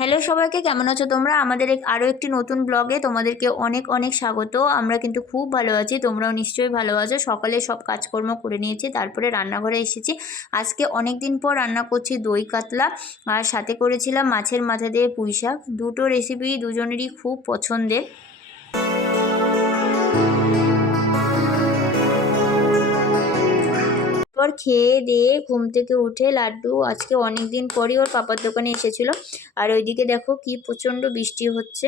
Hello সবাইকে, কেমন আছো তোমরা? আমাদের আরও একটি নতুন ব্লগে তোমাদেরকে অনেক অনেক স্বাগত। আমরা কিন্তু খুব ভালো আছি, তোমরাও নিশ্চয়ই ভালো আছো। সকালে সব কাজকর্ম করে নিয়েছি, তারপরে রান্নাঘরে এসেছি। আজকে অনেক দিন পর রান্না করছি দই কাতলা, আর সাথে করেছিলাম মাছের মাথা দিয়ে পুঁই শাক। দুটো রেসিপি দুজনেরই খুব পছন্দের। পর খেয়ে দিয়ে ঘুম থেকে উঠে লাড্ডু আজকে অনেক দিন পরই ওর পাপার দোকানে এসেছিলো। আর ওইদিকে দেখো কি প্রচণ্ড বৃষ্টি হচ্ছে।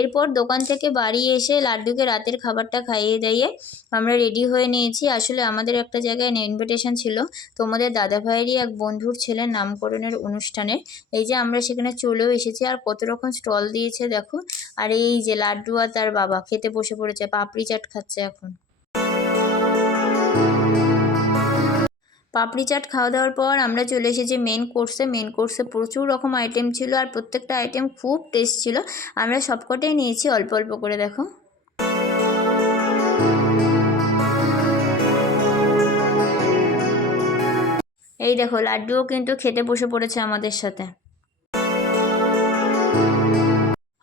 এরপর দোকান থেকে বাড়ি এসে লাড্ডুকে রাতের খাবারটা খাইয়ে দাইয়ে আমরা রেডি হয়ে নিয়েছি। আসলে আমাদের একটা জায়গায় ইনভিটেশন ছিল, তোমাদের দাদাভাইয়েরই এক বন্ধুর ছেলের নামকরণের অনুষ্ঠানে। এই যে আমরা সেখানে চলেও এসেছি, আর কত রকম স্টল দিয়েছে দেখো। আর এই যে লাড্ডু আর তার বাবা খেতে বসে পড়েছে, পাপড়ি চাট খাচ্ছে এখন। পাপড়ি চাট খাওয়া দাওয়ার পর আমরা চলে এসেছি মেন কোর্সে প্রচুর রকম আইটেম ছিল, আর প্রত্যেকটা আইটেম খুব টেস্ট ছিল। আমরা সবকটাই নিয়েছি অল্প অল্প করে। দেখো এই দেখো লাড্ডুও কিন্তু খেতে বসে পড়েছে আমাদের সাথে।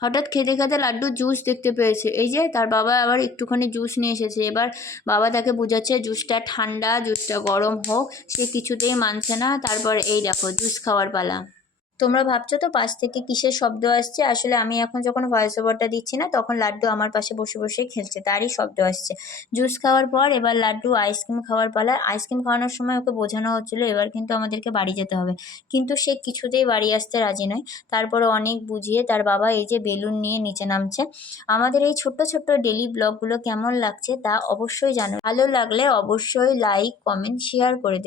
হঠাৎ খেতে খেতে লাড্ডু জুস দেখতে পেয়েছে, এই যে তার বাবা আবার একটুখানি জুস নিয়ে এসেছে। এবার বাবা তাকে বোঝাচ্ছে জুসটা ঠান্ডা, জুসটা গরম হোক, সে কিছুতেই মানছে না। তারপর এই দেখো জুস খাওয়ার পালা। তোমরা ভাবছো তো পাশ থেকে কিসের শব্দ আসছে? আসলে আমি এখন যখন ভয়েস ওভারটা দিচ্ছি না, তখন লাড্ডু আমার পাশে বসে বসে খেলছে, তারই শব্দ আসছে। জুস খাওয়ার পর এবার লাড্ডু আইসক্রিম খাওয়ার পালা। আইসক্রিম খাওয়ানোর সময় ওকে বোঝানো হচ্ছিলো এবার কিন্তু আমাদেরকে বাড়ি যেতে হবে, কিন্তু সে কিছুতেই বাড়ি আসতে রাজি নয়। তারপরে অনেক বুঝিয়ে তার বাবা এই যে বেলুন নিয়ে নিচে নামছে। আমাদের এই ছোট্ট ছোট্ট ডেলি ব্লগগুলো কেমন লাগছে তা অবশ্যই জানো। ভালো লাগলে অবশ্যই লাইক, কমেন্ট, শেয়ার করে দেবে।